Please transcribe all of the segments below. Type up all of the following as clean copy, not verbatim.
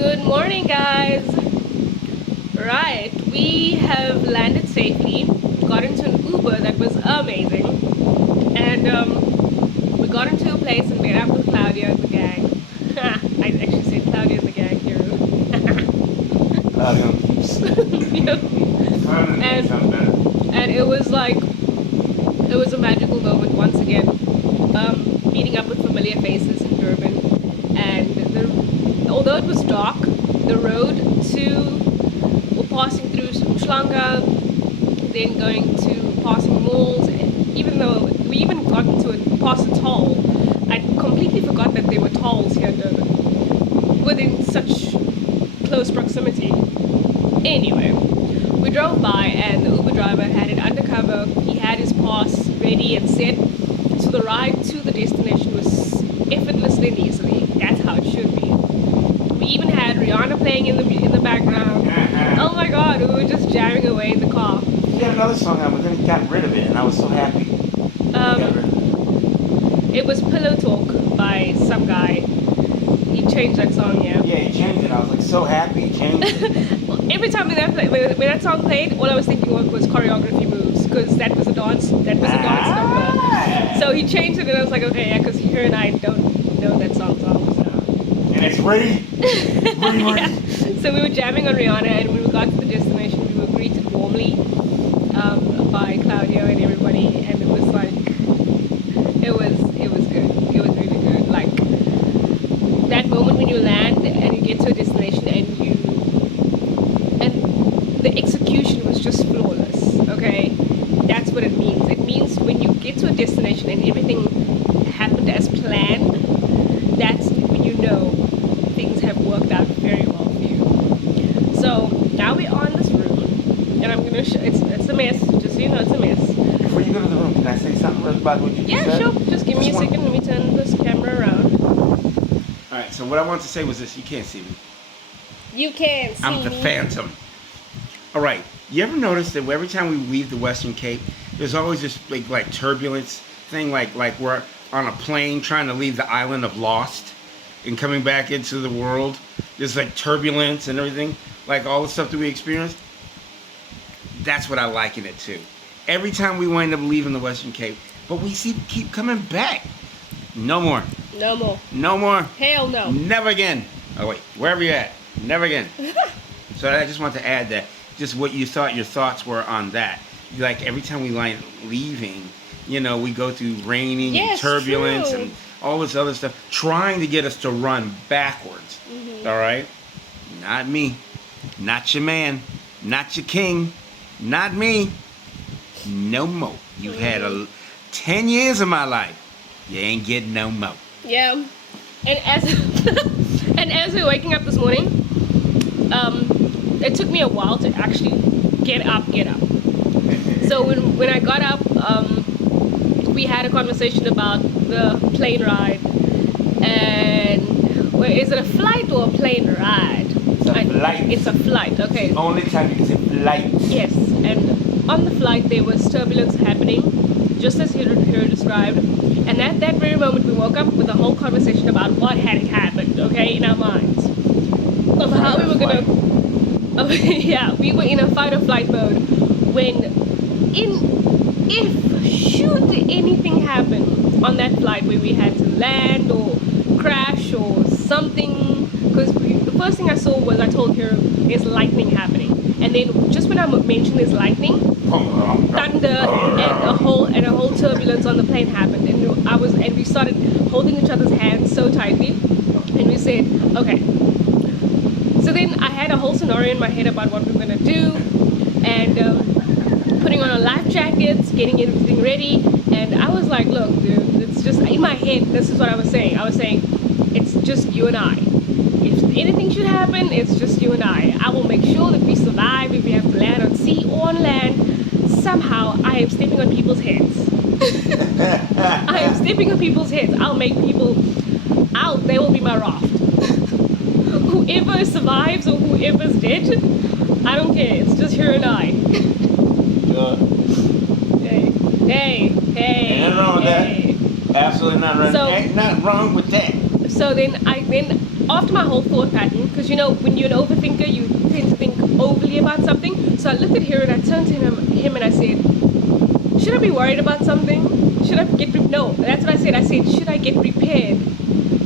Good morning, guys. Right, we have landed safely, got into an Uber that was amazing, and we got into a place and met up with Claudia and the gang. I actually said Claudia and the gang here. And it was like, it was a magical moment once again, meeting up with familiar faces in Durban. And although it was dark, the road or passing through Umhlanga, then going to passing malls, even though we even got to past a toll, I completely forgot that there were tolls here in Durban within such close proximity. Anyway, we drove by and the Uber driver had it undercover. He had his pass ready and set, so the ride to the destination was effortlessly and easily. That's how it should be. We even had Rihanna playing in the background. Oh my god, we were just jamming away in the car. He had another song on, but then he got rid of it, and I was so happy. It was Pillow Talk by some guy. He changed that song, yeah. Yeah, he changed it. I was like so happy he changed it. Well, every time when that song played, all I was thinking of was choreography moves, because that was a dance number. So he changed it, and I was like, okay, yeah, because her and I don't know that song. And it's ready. Yeah. So we were jamming on Rihanna, and when we got to the destination, we were greeted warmly by Claudio and everybody, and it was like, it was good. It was really good. Like that moment when you land and you get to a destination and the execution was just flawless. Okay, that's what it means. It means when you get to a destination and everything happened as planned, that's when you know things have worked out very well for you. So now we're on this room, and I'm gonna show. It's a mess. Just so you know, it's a mess. Before you go to the room, can I say something about what you just said? Yeah, sure. Just give me a second. Let me turn this camera around. All right. So what I wanted to say was this: you can't see me. You can't see I'm the me. Phantom. All right. You ever notice that every time we leave the Western Cape, there's always this like turbulence thing, like we're on a plane trying to leave the island of Lost and coming back into the world. There's like turbulence and everything, like all the stuff that we experienced. That's what I liken it to. Every time we wind up leaving the Western Cape, but we keep coming back. No more. No more. No more. Hell no. Never again. Oh wait, wherever you're at, never again. So I just want to add that, just what you thought your thoughts were on that. Like every time we like leaving, you know, we go through raining and turbulence and all this other stuff, trying to get us to run backwards. Mm-hmm. All right? Not me. Not your man. Not your king. Not me. No more. You've had 10 years of my life. You ain't getting no more. Yeah. And as we were waking up this morning, it took me a while to actually get up. So when I got up, we had a conversation about the plane ride. And is it a flight or a plane ride? It's a flight. It's a flight, okay. It's the only time you can say flight. Yes, and on the flight there was turbulence happening, just as you described. And at that very moment we woke up with a whole conversation about what had happened, okay, in our minds. Of how we were gonna... yeah, we were in a fight or flight mode when if should anything happen on that flight where we had to land or crash or something, because the first thing I saw was, I told her, there's lightning happening, and then just when I mentioned there's lightning, thunder and a whole turbulence on the plane happened, and we started holding each other's hands so tightly, and we said, okay. So then I had a whole scenario in my head about what we were gonna do, and putting on our life jackets, getting everything ready, and I was like, look, dude, it's just in my head. This is what I was saying. I was saying, it's just you and I. If anything should happen, it's just you and I will make sure that we survive. If we have to land on sea or on land, somehow I am stepping on people's heads. I am stepping on people's heads. I'll make people out. They will be my raft. Whoever survives or whoever's dead, I don't care. It's just her and I. Hey. Ain't nothing wrong with that. Absolutely not wrong. Ain't nothing wrong with that. So then after my whole thought pattern, because you know when you're an overthinker, you tend to think overly about something. So I looked at her and I turned to him and I said, should I be worried about something? Should I get no? That's what I said. I said, should I get prepared?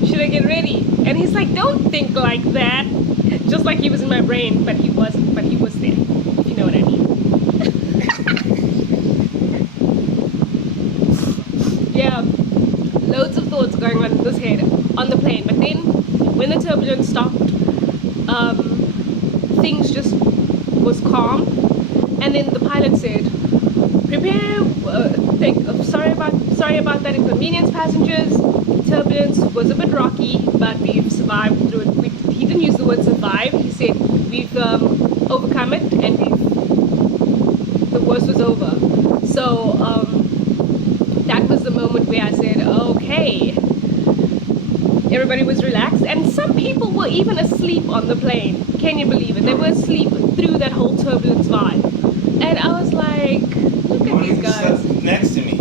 Should I get ready? And he's like, don't think like that. Just like he was in my brain, but he wasn't. But he was there. If you know what I mean. Yeah, loads of thoughts going on in this head on the plane. But then, when the turbulence stopped, things just was calm. And then the pilot said, "Prepare. Sorry about that inconvenience, passengers. Turbulence was a bit rocky, but we've survived through it." He didn't use the word survive. He said we've overcome it, and the worst was over. So that was the moment where I said, "Okay." Everybody was relaxed, and some people were even asleep on the plane. Can you believe it? They were asleep through that whole turbulence vibe, and I was like, "Look at these guys." Next to me,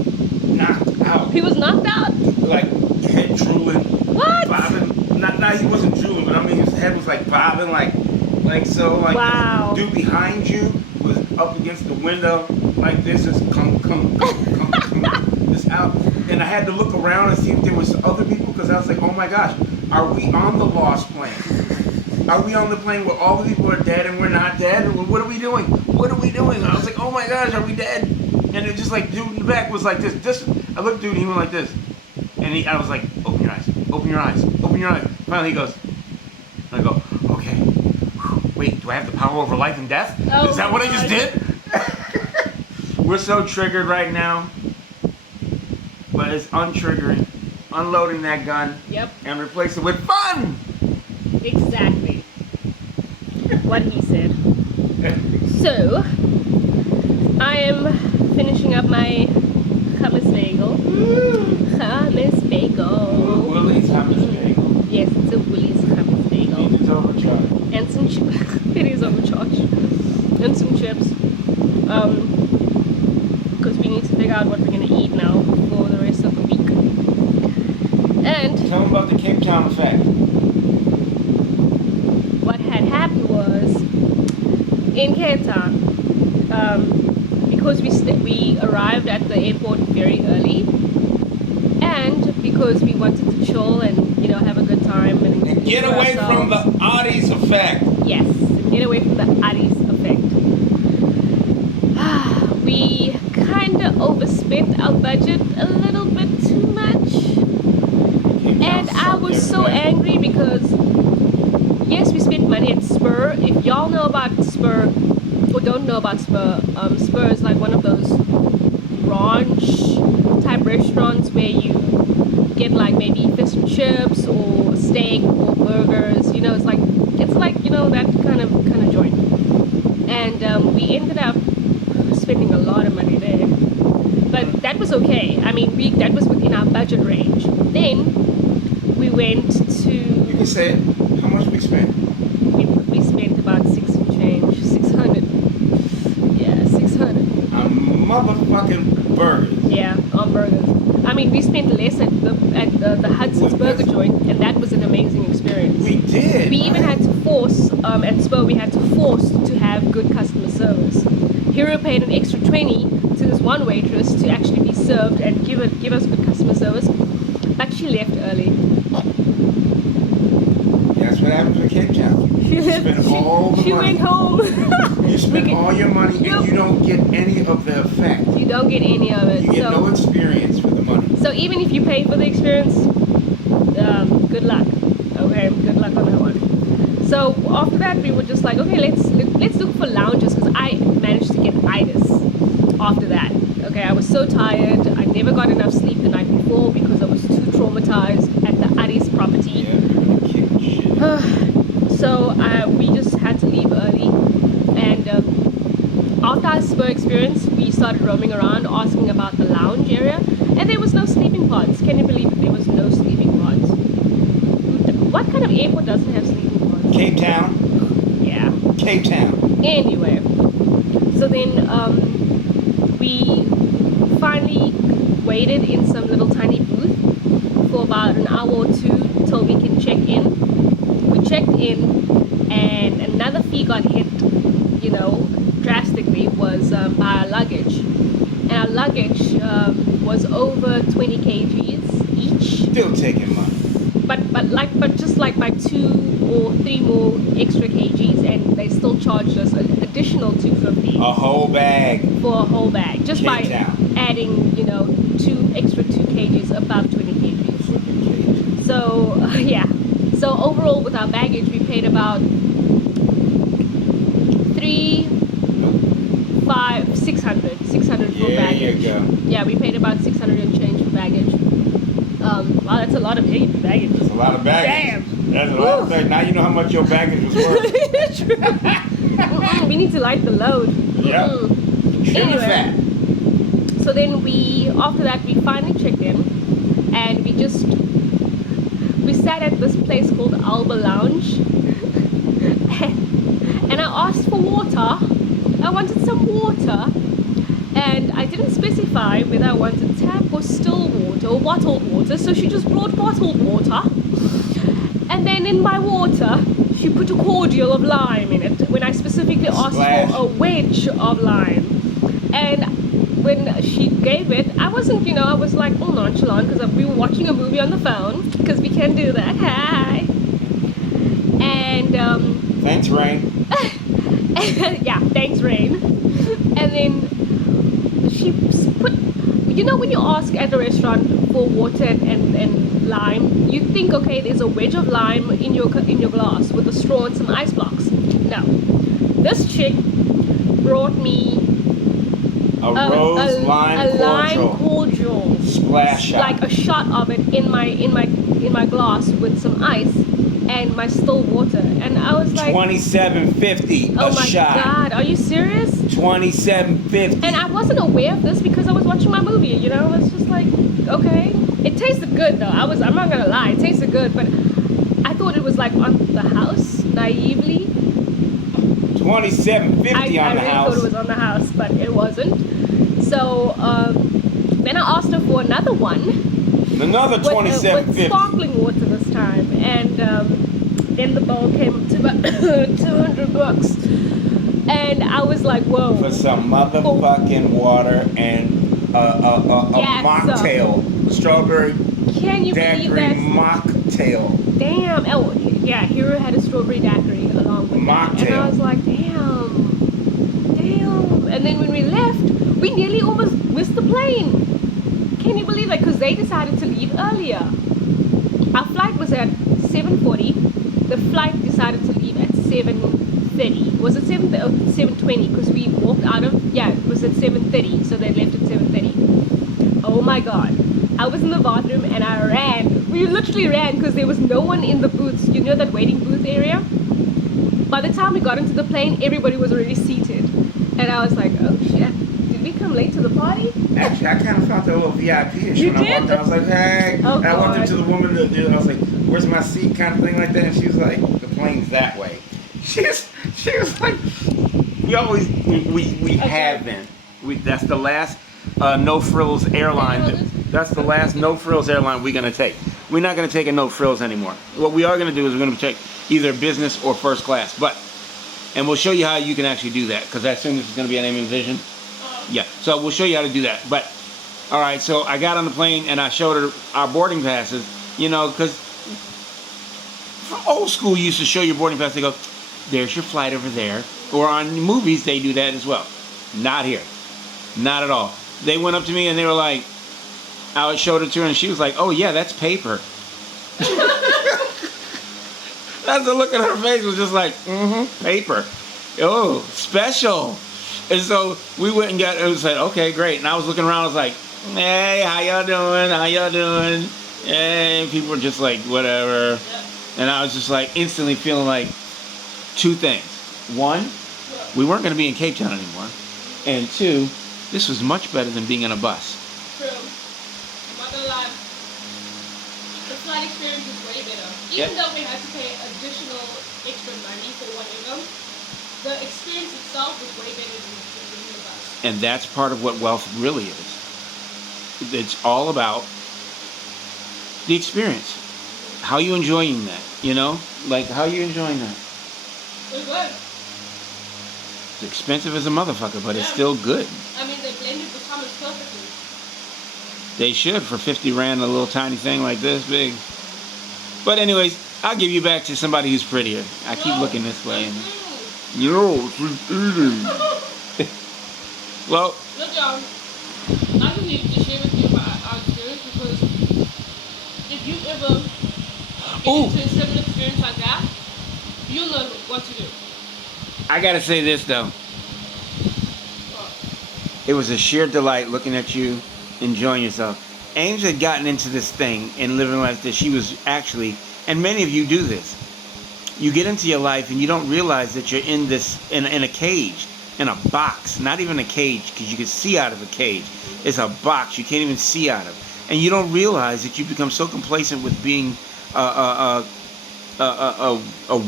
knocked out. He was knocked out. Like head drooling. What? Bobbing. Not he wasn't drooling, but I mean his head was like bobbing, like so. Like Wow. the dude behind you was up against the window, like this is come this out, and I had to look around and see if there was other people because I was like, oh my gosh, are we on the lost plane? Are we on the plane where all the people are dead and we're not dead? What are we doing? What are we doing? I was like, oh my gosh, are we dead? And it just like dude in the back was like this. I looked dude, and he went like this, and I was like, open your eyes, open your eyes, open your eyes. Finally he goes, and I go, okay. Wait, do I have the power over life and death? Oh Is that what I just my did? We're so triggered right now, but it's untriggering, unloading that gun, Yep. and replace it with fun. Exactly. What he said. So, I am finishing up my hummus bagel. Hummus bagel. Willie's hummus bagel. Yes, it's a Woolies hummus bagel. It's overcharged. And some chips. It is overcharged. And some chips. Because we need to figure out what we're going to eat now for the rest of the week. And Tell them about the Cape Town effect. what had happened was, in Cape Town, because we arrived at the airport very early, and because we wanted to chill and have a good time and Get enjoy away from the ourselves. Addis effect. Yes, get away from the Addis effect. We kind of overspent our budget a little bit too much, and I was so angry because yes, we spent money at Spur. If y'all know about Spur or don't know about Spur, Spur is like one of those ranch type restaurants where you get like maybe fish and chips or steak or burgers. It's like that kind of joint. And we ended up spending a lot of money there, but that was okay. I mean, that was within our budget range. Then we went to. You can say it. How much we spent? We spent about 600. Yeah, 600. On motherfucking burgers. Yeah, on burgers. I mean, we spent less at the Hudson's Burger joint, and that was an amazing experience. We did. We even had to force at Spur. We had to force to have good customer service. Hero paid an extra 20 to this one waitress to actually be served and give us good customer service, but she left early. That's what happens in Cape Town. She left. spend all the She money. went home. You spend We- all your money Yep. and you don't get any of the effect. You don't get any of it. You get no experience for the money. So even if you pay for the experience, good luck. Okay, good luck on that one. So after that, we were just like, okay, let's look for lounges because I managed to get itis after that. Okay, I was so tired. I never got enough sleep the night before because I was too traumatized at the Addis property. Yeah, kick shit. So we just had to leave early, and after our Spur experience, we started roaming around asking about the lounge area, and there was no sleeping pods. Can you believe it? There was no sleeping pods. What kind of airport doesn't have sleeping pods? Cape Town. Yeah. Cape Town. Anyway, so then we finally waited in some little tiny booth for about an hour or two till we can check in. checked in, and another fee got hit, drastically, was by our luggage. And our luggage was over 20 kgs each. Still taking money. But just like by 2 or 3 more extra kgs, and they still charged us an additional 250 A whole bag. for a whole bag, just by Cape Town. adding, 2 kgs above 20 kgs. Flipping So yeah. So overall, with our baggage, we paid about 600 for There baggage. you go. Yeah, we paid about 600 and change for baggage. Wow, that's a lot of baggage. That's a lot of baggage. Damn. That's a lot of baggage. Now you know how much your baggage was worth. We need to lighten the load. Yep. Trim the fat. So then after that, we finally checked in, and we sat at this place called Alba Lounge, and I asked for water. I wanted some water, and I didn't specify whether I wanted tap or still water or bottled water, so she just brought bottled water. And then in my water, she put a cordial of lime in it when I specifically asked for a wedge of lime. And when she gave it, I wasn't, I was like all nonchalant because we were watching a movie on the phone, because we can do that. Hi. And Thanks, Rain. yeah, thanks, Rain. And then she put, when you ask at a restaurant for water and lime, you think, okay, there's a wedge of lime in your glass with a straw and some ice blocks. No, this chick brought me a lime cordial, splash shot, like a shot of it in my glass with some ice and my still water, and I was like, $27.50 oh a my shot. god, are you serious? $27.50. And I wasn't aware of this because I was watching my movie. I was just like, okay, it tasted good though. I'm not gonna lie, it tasted good, but I thought it was like on the house, naively. $27.50 on the I really house. thought it was on the house, but it wasn't. So then I asked her for another one. Another $27.50. With sparkling water this time, and then the bill came to about $200, and I was like, whoa. For some motherfucking water and a mocktail, strawberry Can you believe daiquiri that? mocktail. Damn. Oh yeah, Hero had a strawberry daiquiri along with that, and I was like, damn. And then when we left, we nearly almost missed the plane. Can you believe that? Because they decided to leave earlier. Our flight was at 7:40. The flight decided to leave at 7:30. Was it 7:20? Because we walked out of, it was at 7:30. So they left at 7:30. Oh my god. I was in the bathroom and I ran. We literally ran because there was no one in the booths. You know that waiting booth area? By the time we got into the plane, everybody was already seated. And I was like, oh shit. Did we come late to the party? Actually, I kind of felt a little VIP-ish You when I did? walked in. I was like, hey. Oh, and I walked God. up to the woman, and I was like, where's my seat, kind of thing like that. And she was like, the plane's that way. She was like, we have been. That's the last no frills airline. That's the last no frills airline we're gonna take. We're not gonna take a no frills anymore. What we are gonna do is we're gonna take either business or first class. And we'll show you how you can actually do that, because I assume this is gonna be an Aim Vision. Yeah, so we'll show you how to do that. But all right, so I got on the plane and I showed her our boarding passes. Because old school used to show your boarding pass. They go, there's your flight over there. Or on movies they do that as well. Not here, not at all. They went up to me and they were like, I showed it to her and she was like, oh yeah, that's paper. That's the look on her face was just like, paper. Oh, special. And so we went and got it. Was like, okay, great. And I was looking around. I was like, hey, how y'all doing? How y'all doing? And people were just like, whatever. And I was just like instantly feeling like two things. One, we weren't going to be in Cape Town anymore. And two, this was much better than being in a bus. True. I'm not gonna lie. The flight experience was way better. Even though we had to pay additional extra money for whatever, the experience itself was way better than the bus. And that's part of what wealth really is. It's all about the experience. How you enjoying that? You know, like how you enjoying that? It's good. It's expensive as a motherfucker, but it's Yeah. still good. I mean, they blended the hummus perfectly. They should for 50 rand a little tiny thing like this big. But anyways, I'll give you back to somebody who's prettier. I keep looking this way. And, yo, she's eating. Well, Look, y'all. I just needed to share with you about our experience because if you ever get ooh, into a similar experience like that, you'll know what to do. I gotta say this though. It was a sheer delight looking at you, enjoying yourself. Ames had gotten into this thing and living life that she was actually, and many of you do this. You get into your life and you don't realize that you're in this, in a cage, in a box, not even a cage, because you can see out of a cage. It's a box you can't even see out of. And you don't realize that you become so complacent with being a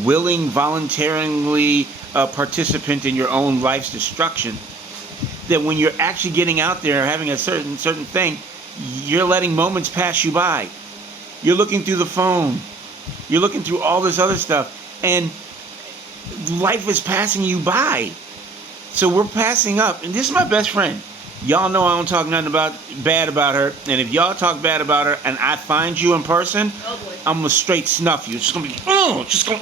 willing, voluntarily participant in your own life's destruction, that when you're actually getting out there having a certain thing, you're letting moments pass you by. You're looking through the phone. You're looking through all this other stuff, and life is passing you by. So we're passing up, and this is my best friend. Y'all know I don't talk nothing bad about her, and if y'all talk bad about her, and I find you in person, Oh boy. I'm gonna straight snuff you. It's just gonna be, just gonna,